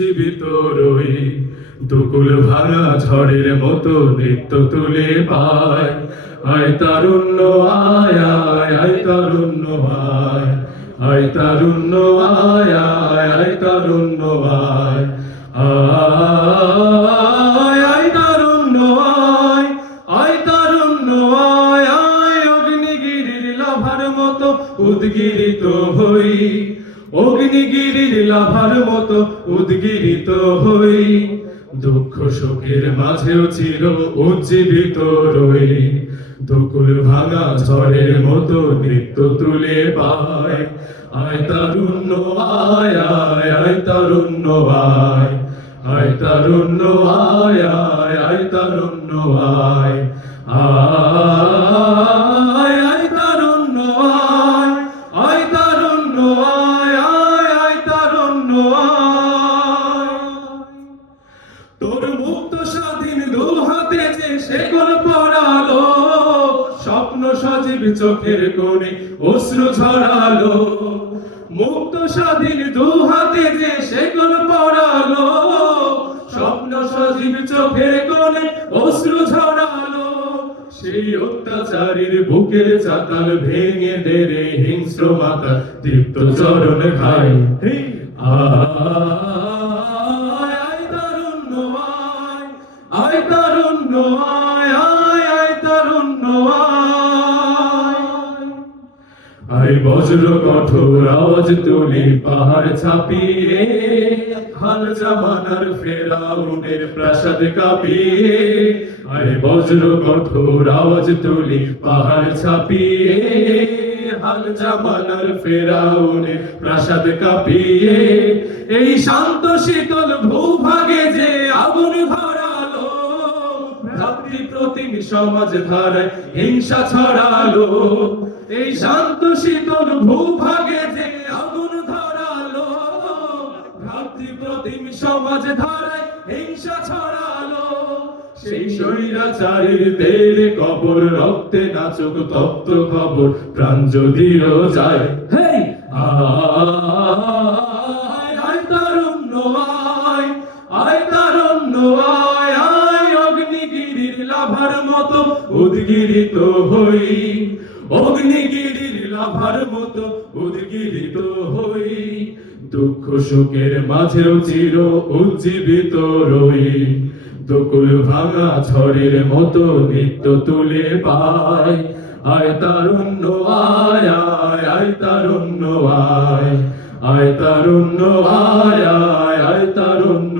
উজ্জীবিত রই, দুকুল ভাঙা ঝড়ের মতো নৃত্য তুলে পায়। আয় তারুণ্য আয় আয় আয় তারুণ্য আয়, আয় তারুণ্য আয় আয় আয় তারুণ্য আয়, আয় আয় তারুণ্য আয়, আয় তারুণ্য আয় আয়। অগ্নিগিরির লাভার মতো উদ্গিরিত হই, অগ্নিগিরির লাভার মতো উদ্গিরিত হই, দুঃখ শোকের মাঝেও চির উজ্জীবিত রই, দুকুল ভাঙা ঝড়ের মতো নৃত্য তুলে পায়। আয় তারুণ্য আয় আয় আয় তারুণ্য আয়, আয় তারুণ্য আয় আয় আয় তারুণ্য আয়, আয় আয় তারুণ্য আয়, আয় তারুণ্য আয় আয় আয় তারুণ্য আয়। তোর মুক্ত স্বাধীন দু হাতে যে শেকল পড়ালো, স্বপ্ন সজীব চোখের কোণে অশ্রু ঝরালো। মুক্ত স্বাধীন দু হাতে যে শেকল পড়ালো, স্বপ্ন সজীব চোখের কোণে অশ্রু ঝরালো। সেই অত্যাচারীর বুকের চাতাল ভেঙে দে রে হিংস্র মাতা দীপ্ত চরণ খাই। আয় তারুণ্য আয়, আয় তারুণ্য আয় আয় আয় তারুণ্য আয়। আয় বজ্র কঠোর আওয়াজ তুলি পাহাড় ছাপিয়ে, হাল জামানার ফেরাউনের প্রাসাদ কাঁপিয়ে। আয় বজ্র কঠোর আওয়াজ তুলি পাহাড় ছাপিয়ে, হাল জামানার ফেরাউনের প্রাসাদ কাঁপিয়ে। এই শান্ত শীতল ভূভাগে যে আগুন ধরালো, ভ্রাতৃ প্রতিম সমাজ ধারায় হিংসা ছড়ালো। এই শান্ত শীতল ভূভাগে যে আগুন ধরালো, ভ্রাতৃ প্রতিম সমাজ ধারায় হিংসা ছড়ালো। সেই স্বৈরাচারীর দেরে কবর রক্তে নাচুক তপ্ত খবর, প্রাণ যদিও যায়। হেই আয় আয় তারুণ্য আয়, আয় তারুণ্য আয় আয়। অগ্নিগিরির লাভার মতো উদ্গিরিত হই, অগ্নিগিরির লাভার মতো উদ্গিরিত হই, দুঃখ শোকের মাঝেও চির উজ্জীবিত রই, দুকুল ভাঙা ঝড়ের মতো নৃত্য তুলে পায়। আয় তারুণ্য আয় আয় আয় তারুণ্য আয়, আয় তারুণ্য আয় আয় আয় তারুণ্য